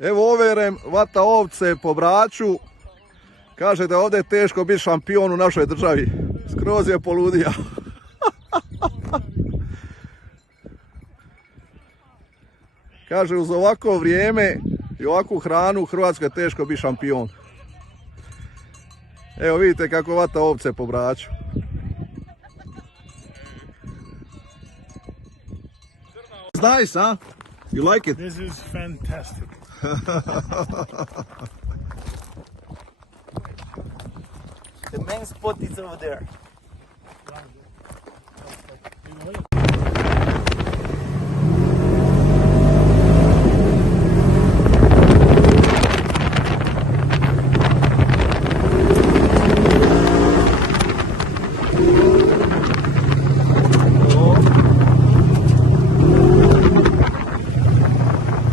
Evo Overeem hvata ovce po Braču. Kaže da je ovdje teško biti šampion u našoj državi. Skroz je poludija. Kaže uz ovako vrijeme i ovakvu hranu u Hrvatskoj je teško biti šampion. Evo vidite kako hvata ovce po Braču. It's nice, huh? You like it? This is fantastic. The main spot is over there.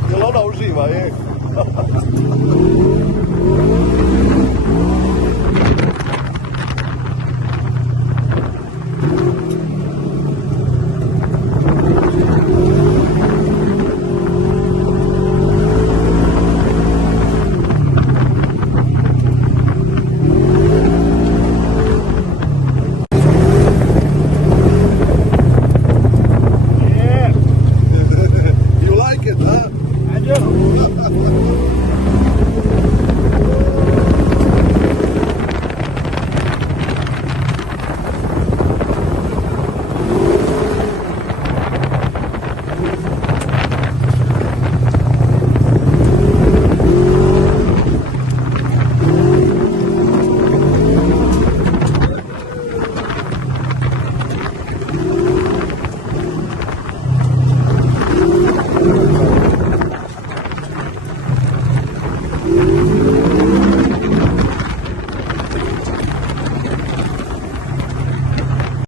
Jel ona uživa, je? Yeah, You like it, huh? I do.